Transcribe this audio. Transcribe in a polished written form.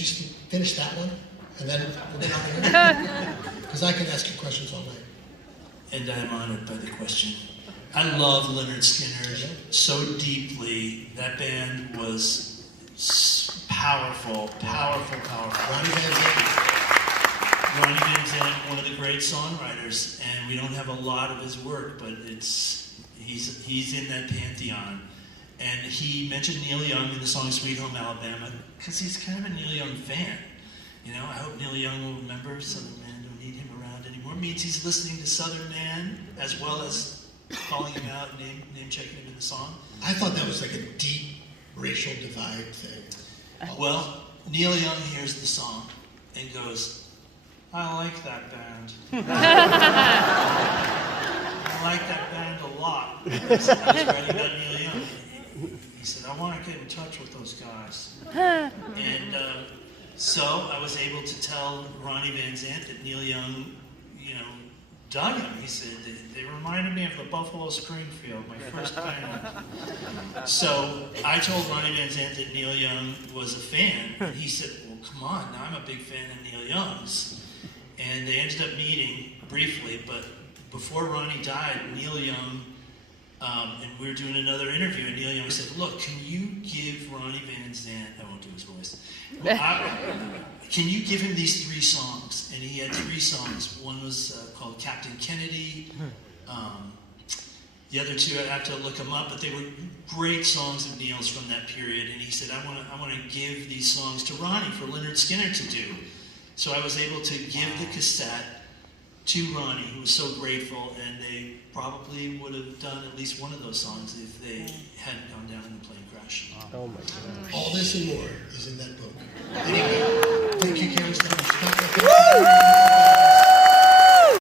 just finish that one? And then we'll get on here? Because I can ask you questions all night. And I'm honored by the question. I love Leonard Skinner so deeply. That band was powerful. Ronnie Van Zant. Ronnie Van Zant, one of the great songwriters, and we don't have a lot of his work, but he's in that pantheon. And he mentioned Neil Young in the song Sweet Home Alabama because he's kind of a Neil Young fan. You know, I hope Neil Young will remember Southern Man don't need him around anymore. Means he's listening to Southern Man as well as calling him out, name checking him in the song. I thought that was like a deep racial divide thing. Well, Neil Young hears the song and goes, I like that band. I like that band a lot. I was writing about Neil Young. He said, I want to get in touch with those guys. And so I was able to tell Ronnie Van Zant that Neil Young, dug him. He said, they reminded me of the Buffalo Springfield, my first band. So I told Ronnie Van Zant that Neil Young was a fan, and he said, well, come on, now I'm a big fan of Neil Young's. And they ended up meeting briefly, but before Ronnie died, Neil Young, and we were doing another interview, and Neil Young said, look, can you give Ronnie Van Zant, I won't do his voice, can you give him these 3 songs? And he had 3 songs. One was called Captain Kennedy. The other 2, I'd have to look them up, but they were great songs of Neil's from that period. And he said, I want to give these songs to Ronnie for Leonard Skinner to do. So I was able to give the cassette to Ronnie, who was so grateful, and they probably would have done at least one of those songs if they hadn't gone down in the plane crash. Oh my God. All this and more is in that book.